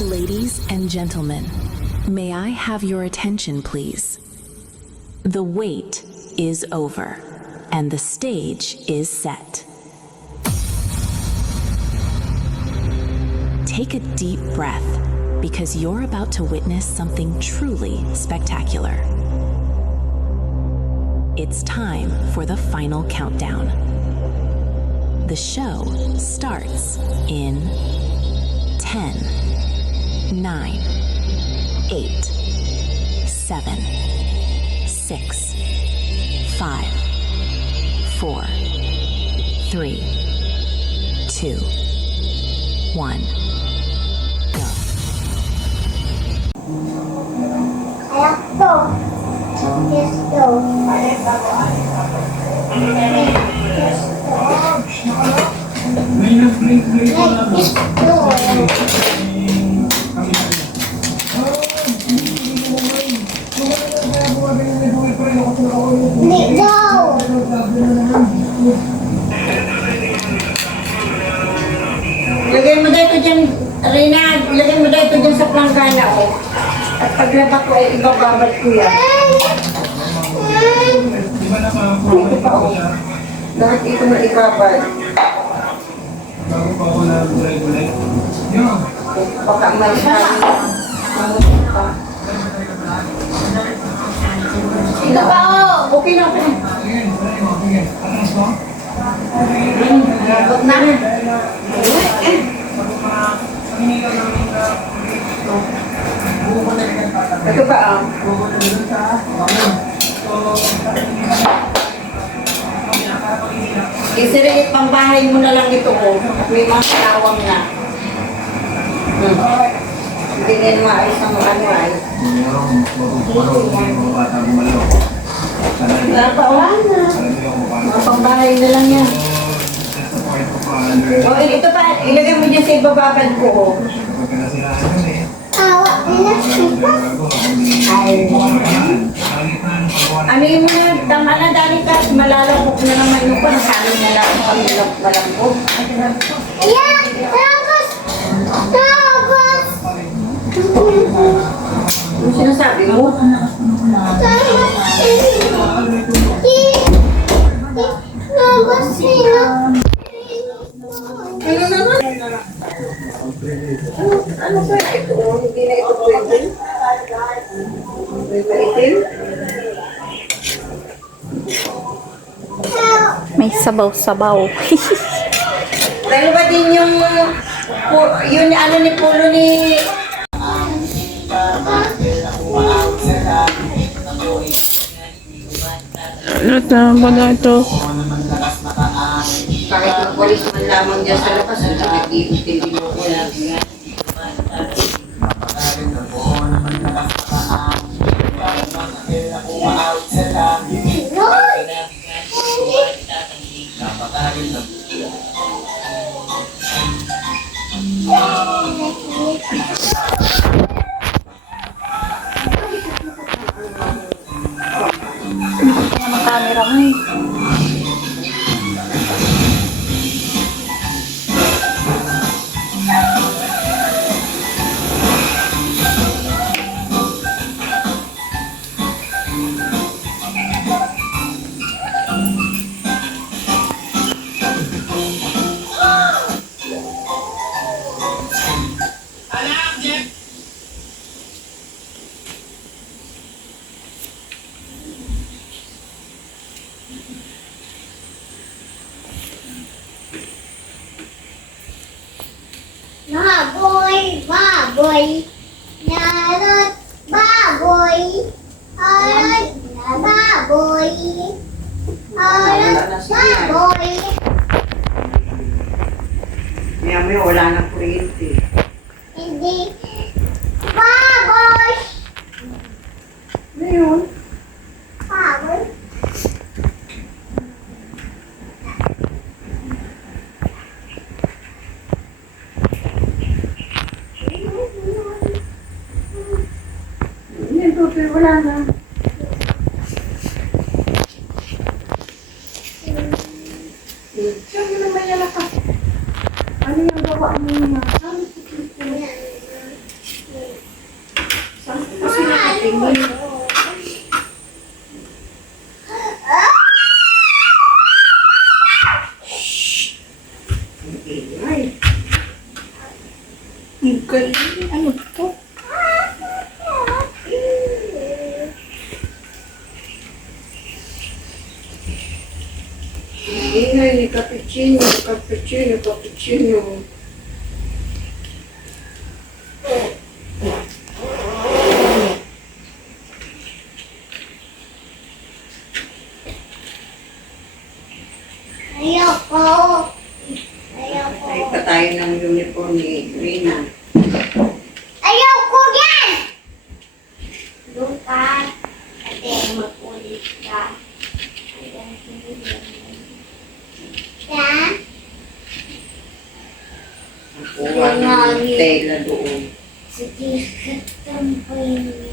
Ladies and gentlemen, may I have your attention, please? The wait is over, and the stage is set. Take a deep breath, because you're about to witness something truly spectacular. It's time for the final countdown. The show starts in 10, 9, 8, 7, 6, 5, 4, 3, 2, 1, go. Lagay mo dito dyan, Rina, lagay mo dito dyan sa planggana ko. At paglaba ko ay ibababad ko yan. Ito pa o. Lahat ito na ibabad. Baka may ito pa o. Okay na, okay na. Labot na. Ito ba ang? Isirit pambahay mo na lang ito ko. May mga kalawang na. Hindi nila maayos ang mga ano ay. Napawan na. Mga pambahay na lang yan. O, ito pa, ilagay mo dyan sa ibababad ko. Ano yung mga tama na dali ka, malalapok na naman yung panakalim na lang kami malambok. Yeah, tapos. Ano sinasabi mo? Ano ba ito? Hindi na ito pwede. Itim? May sabaw-sabaw. Dahil ba din yung ano ni Pulo ni... Ano ba na ito? Kahit magwalis man lamang dyan sa labas, hindi nag-iintindi mo ko na. Camera mo eh. Baboy, narot, baboy, arot, baboy, arot, baboy. Maya wala na kuryente. Hindi, baboy. Ano yun? Baboy. Pero wala na. Siya mo naman yan ako. Ano yung gawa mo niya? Ano Tingin. Ay. Ang galing. Ano to? Ingay ni cappuccino, cappuccino, cappuccino. Ayoko. Ayoko. Ay pa tayo ng uniform ni Rina. Ayoko yan! Doon ka. Ate, makulit ka. Ya? Nakuha ng tela doon. Sige, katampay mo.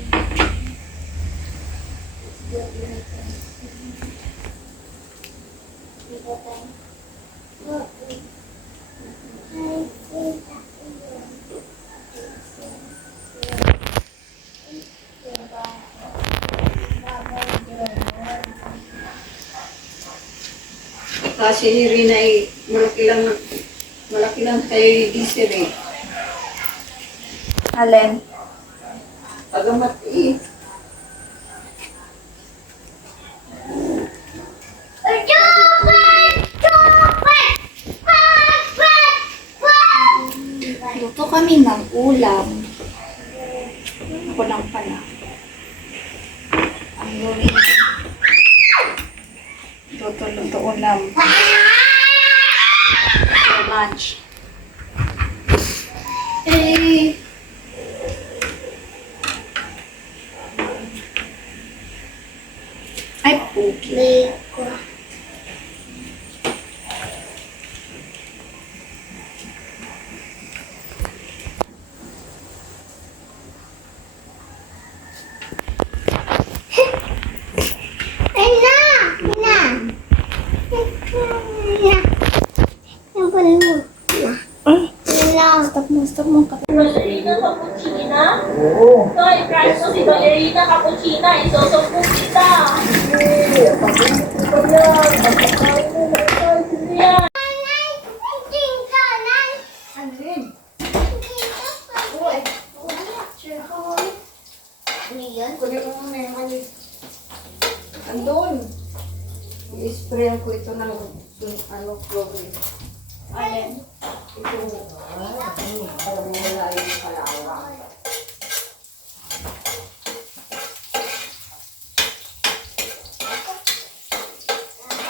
Kasi ni Rina ay malaki lang kay Diesel eh. Alin? Pagamat eh. Luto kami ng ulam. Ako lang pala. Ang gawin. Luto ulam. For lunch. Eh. Ay, puki. Stop mo. Ballerina Cappuccina? Oo. No, i-price mo si Ballerina Cappuccina. Isusumpong kita. Hindi yan. Kunin mo muna yung mali. Andun. I-sprayan ko ito ng chlorine. Alin? Ito. Para mawala yung kalawa.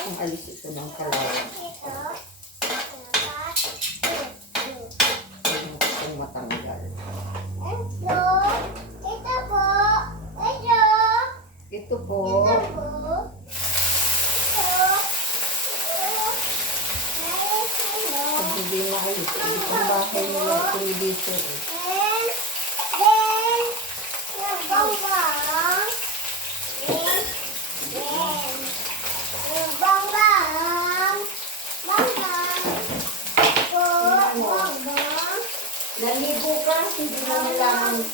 Ang alis ito ng kalawa. Itong matanggal. Ito po. Pag hindi maalis, itong bahay nila television. Naligo ka, hindi mo nalaman.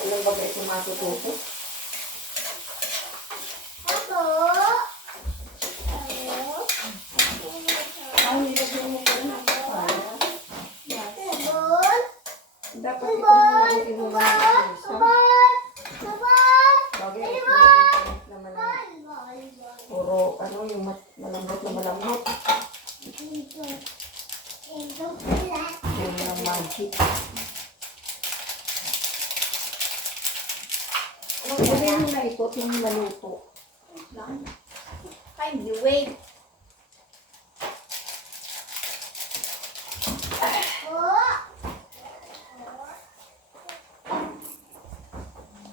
Ilang bagay ito matututo? Dapat ito naman inuman ng isa. Bagay ito naman ang puro yung malambot na malambot. Yung ng magic. Anong gawin yung naikot yung maluto? Find the way.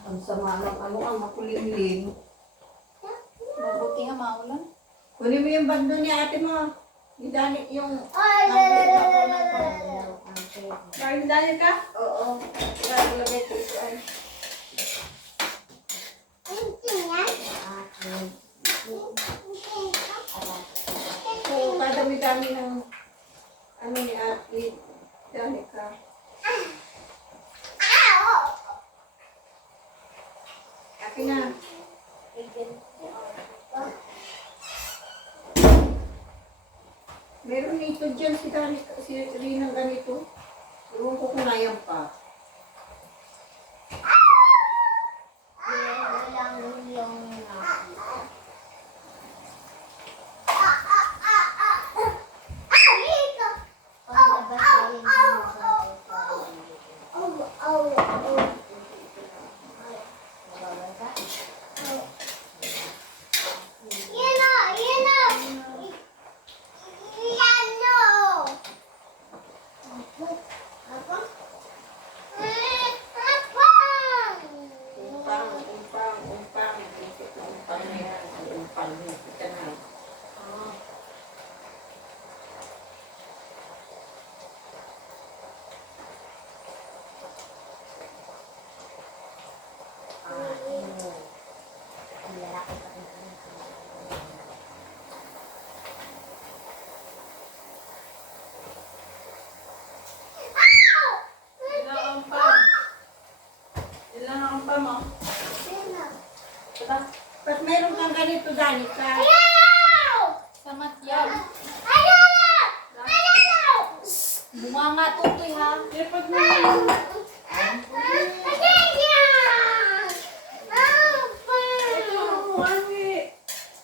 Ang sama ng ang makulimlim. Mabuti nga maulan. Kunin mo yung bando ni ate mo. Idanit yung... Bakit dahil ka? Oo. Lagay ko ito ay. Oo, kada may dami ng ano ni Ate Danica. Ate na. Meron nito dyan si Danica, si Rina ganito. Ewan ko kung nayan pa. Umpang. Isip na umpang na yan. Umpang na yan. Ilan ang pa mo? Ba't meron kang ganito, Danica? Samat yan. Bumanga tutoy ha. Ipag mo yan.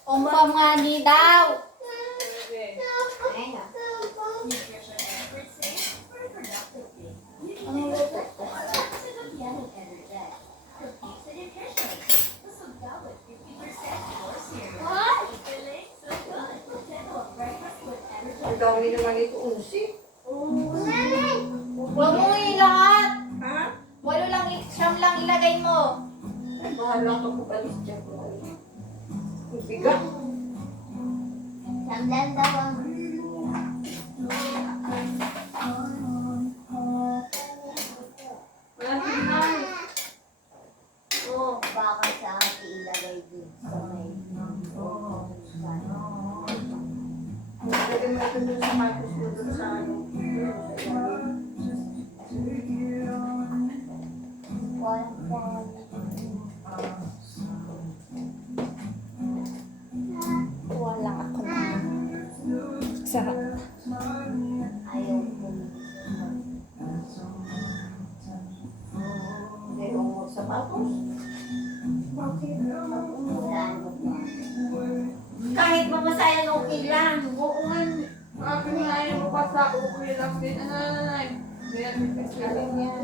Umpamani daw. Ang dami naman ito, unsi. Huwag mo lahat. Ha? Walo lang, siyam lang ilagay mo. Ay, bahala ka po kalis dyan. Ang bigat. Samdan daw ang baka sa atin ilagay din sa may Pwede mo ito dun sa matos mo dun sa ano. Wala ako na. Sarap. ayaw ko. Hindi mo sapatos. Kahit mamasayan, okay lang. Oo nga. Akin na yung basa, okay lang din. Ano, meron kasi lang yan.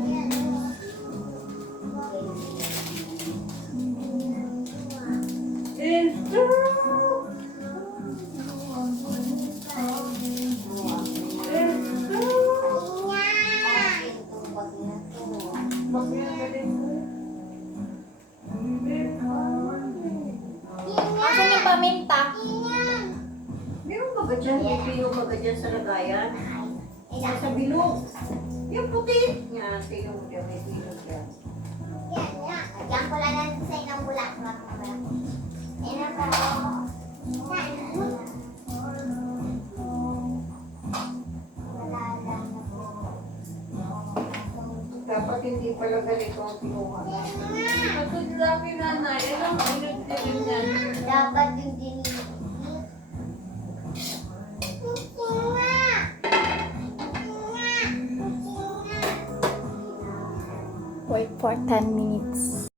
Asan yung paminta? Meron ba dyan? May pino ba dyan sa lagayan? Sa bilog. Yung puti. Yan, pino mo dyan. May pino dyan. Lagyan ko lang ng design ng bulaklak. Ayan pa. Wala lang. Dapat hindi pala ganito ang pinuha. Matod laki nanay, ilang minute din yan. Dapat yung dinigit. Wait for 10 minutes.